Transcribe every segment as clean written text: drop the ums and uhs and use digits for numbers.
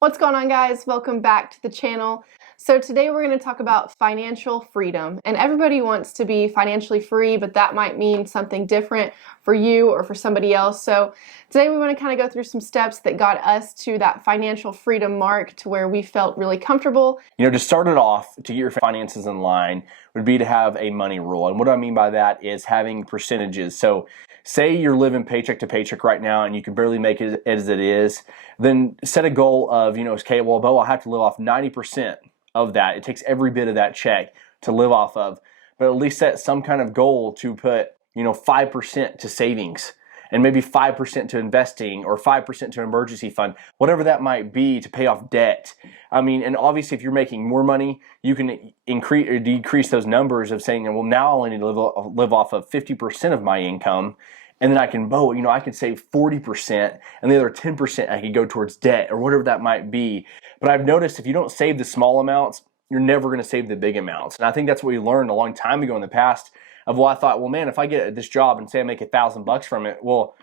What's going on, guys? Welcome back to the channel. So today we're going to talk about financial freedom, and everybody wants to be financially free, but that might mean something different for you or for somebody else. So today we want to kind of go through some steps that got us to that financial freedom mark to where we felt really comfortable. To start it off, to get your finances in line would be to have a money rule. And what I mean by that is having percentages. So say you're living paycheck to paycheck right now and you can barely make it as it is, then set a goal of, okay, well, Bo, I'll have to live off 90% of that. It takes every bit of that check to live off of, but at least set some kind of goal to put, 5% to savings and maybe 5% to investing or 5% to an emergency fund, whatever that might be, to pay off debt. And obviously if you're making more money, you can increase or decrease those numbers of saying, well, now I only need to live off of 50% of my income. And then I can save 40% and the other 10% I could go towards debt or whatever that might be. But I've noticed if you don't save the small amounts, you're never going to save the big amounts. And I think that's what we learned a long time ago in the past I thought, well, man, if I get this job and say I make $1,000 from it, well,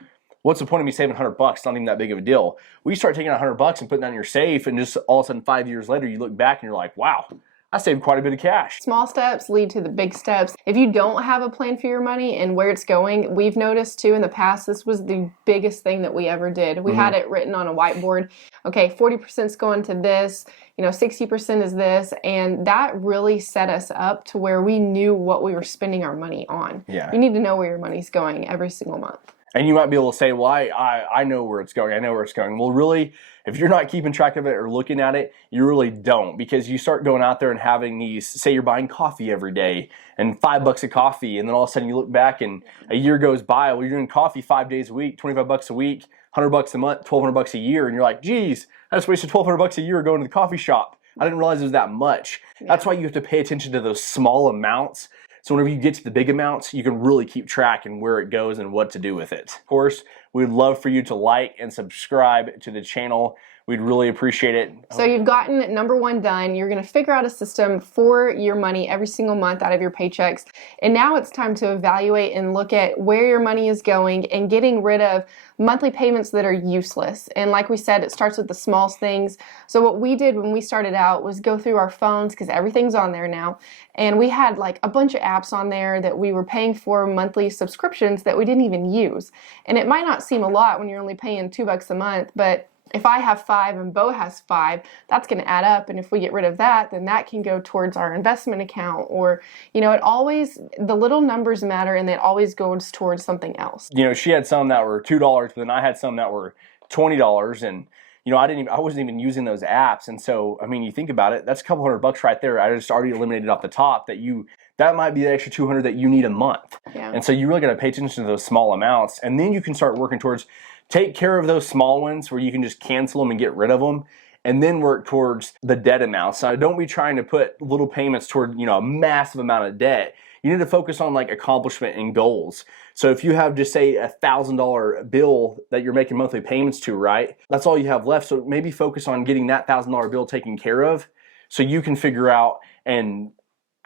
what's the point of me saving $100? It's not even that big of a deal. We start taking $100 and putting that in your safe, and just all of a sudden 5 years later, you look back and you're like, wow, I saved quite a bit of cash. Small steps lead to the big steps. If you don't have a plan for your money and where it's going, we've noticed too in the past, this was the biggest thing that we ever did. We had it written on a whiteboard. Okay, 40% is going to this, 60% is this, and that really set us up to where we knew what we were spending our money on. Yeah. You need to know where your money's going every single month. And you might be able to say, well, I know where it's going. I know where it's going. Well, really, if you're not keeping track of it or looking at it, you really don't, because you start going out there and having these, say you're buying coffee every day and $5 a coffee. And then all of a sudden you look back and a year goes by. Well, you're doing coffee 5 days a week, $25 a week, $100 a month, $1,200 a year. And you're like, geez, I just wasted $1,200 a year going to the coffee shop. I didn't realize it was that much. Yeah. That's why you have to pay attention to those small amounts. So whenever you get to the big amounts, you can really keep track and where it goes and what to do with it. Of course, we'd love for you to like and subscribe to the channel. We'd really appreciate it. So you've gotten number one done. You're going to figure out a system for your money every single month out of your paychecks. And now it's time to evaluate and look at where your money is going and getting rid of monthly payments that are useless. And like we said, it starts with the small things. So what we did when we started out was go through our phones, because everything's on there now. And we had like a bunch of apps on there that we were paying for monthly subscriptions that we didn't even use. And it might not seem a lot when you're only paying $2 a month, but if I have 5 and Bo has 5, that's going to add up. And if we get rid of that, then that can go towards our investment account. Or, the little numbers matter, and it always goes towards something else. She had some that were $2, but then I had some that were $20. And, I wasn't even using those apps. And so, you think about it, that's a couple $100 right there. I just already eliminated off the top that might be the extra $200 that you need a month. Yeah. And so you really got to pay attention to those small amounts. And then you can start working towards take care of those small ones where you can just cancel them and get rid of them, and then work towards the debt amounts. So don't be trying to put little payments toward, a massive amount of debt. You need to focus on like accomplishment and goals. So if you have just say $1,000 bill that you're making monthly payments to, right? That's all you have left. So maybe focus on getting that $1,000 bill taken care of so you can figure out and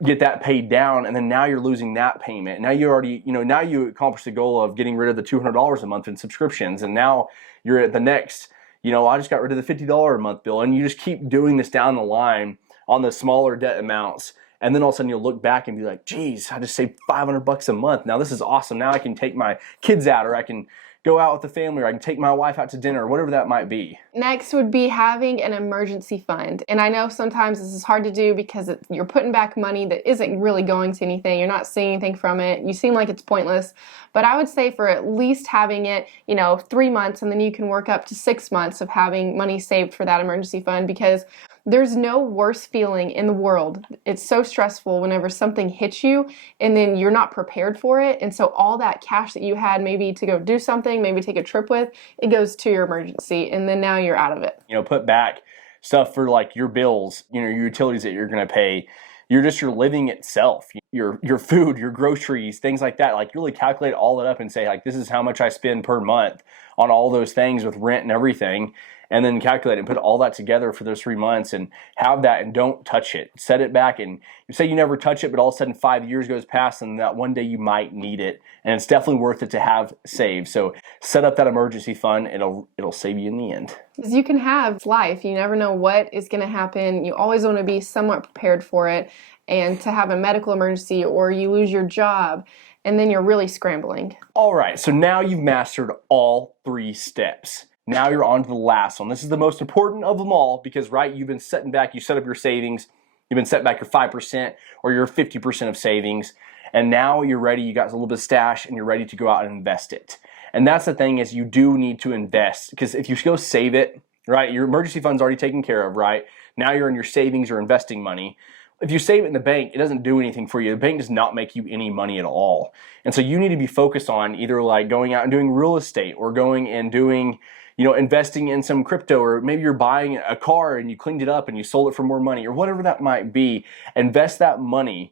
get that paid down, and then now you're losing that payment. Now you already, now you accomplished the goal of getting rid of the $200 a month in subscriptions, and now you're at the next, I just got rid of the $50 a month bill, and you just keep doing this down the line on the smaller debt amounts, and then all of a sudden you'll look back and be like, geez, I just saved $500 a month. Now this is awesome. Now I can take my kids out, or I can go out with the family, or I can take my wife out to dinner, or whatever that might be. Next would be having an emergency fund. And I know sometimes this is hard to do because you're putting back money that isn't really going to anything. You're not seeing anything from it. You seem like it's pointless. But I would say for at least having it, 3 months, and then you can work up to 6 months of having money saved for that emergency fund, because there's no worse feeling in the world. It's so stressful whenever something hits you and then you're not prepared for it. And so all that cash that you had maybe to go do something, maybe take a trip with, it goes to your emergency, and then now you're out of it. Put back stuff for like your bills, your utilities that you're going to pay, your living itself, your food, your groceries, things like that. Like really calculate all that up and say like, this is how much I spend per month on all those things with rent and everything. and then calculate and put all that together for those 3 months and have that, and don't touch it. Set it back, and you say you never touch it, but all of a sudden 5 years goes past and that one day you might need it, and it's definitely worth it to have saved. So set up that emergency fund. It'll save you in the end. Because you can have life. You never know what is going to happen. You always want to be somewhat prepared for it. And to have a medical emergency, or you lose your job, and then you're really scrambling. All right, so now you've mastered all 3 steps. Now you're on to the last one. This is the most important of them all because, right, you've been setting back, you set up your savings, you've been setting back your 5% or your 50% of savings, and now you're ready, you got a little bit of stash, and you're ready to go out and invest it. And that's the thing, is you do need to invest, because if you go save it, right, your emergency fund's already taken care of, right? Now you're in your savings or investing money. If you save it in the bank, it doesn't do anything for you. The bank does not make you any money at all. And so you need to be focused on either like going out and doing real estate, or going and doing, investing in some crypto, or maybe you're buying a car and you cleaned it up and you sold it for more money, or whatever that might be. Invest that money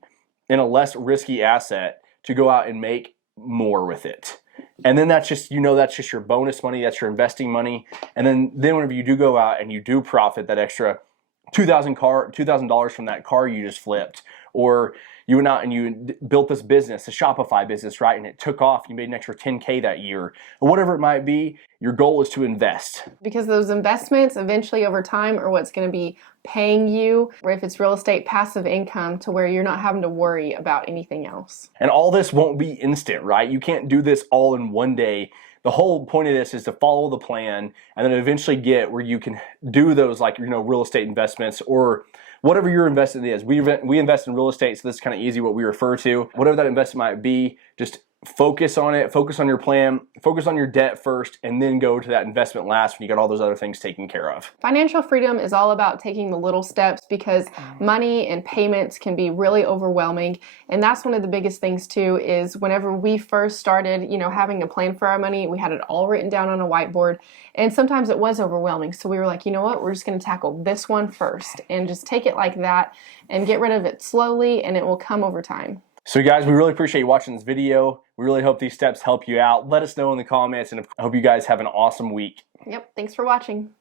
in a less risky asset to go out and make more with it. And then that's just your bonus money, that's your investing money. And then whenever you do go out and you do profit that extra $2,000 from that car you just flipped, or you went out and you built this business, a Shopify business, right, and it took off, you made an extra 10K that year, or whatever it might be, your goal is to invest. Because those investments eventually over time are what's going to be paying you, or if it's real estate, passive income, to where you're not having to worry about anything else. And all this won't be instant, right? You can't do this all in one day. The whole point of this is to follow the plan and then eventually get where you can do those, like, real estate investments, or whatever your investment is. We invest in real estate, so this is kind of easy what we refer to. Whatever that investment might be, just focus on it, focus on your plan, focus on your debt first, and then go to that investment last when you got all those other things taken care of. Financial freedom is all about taking the little steps, because money and payments can be really overwhelming. And that's one of the biggest things too, is whenever we first started, having a plan for our money, we had it all written down on a whiteboard. And sometimes it was overwhelming. So we were like, you know what, we're just going to tackle this one first and just take it like that and get rid of it slowly, and it will come over time. So guys, we really appreciate you watching this video. We really hope these steps help you out. Let us know in the comments, and I hope you guys have an awesome week. Yep, thanks for watching.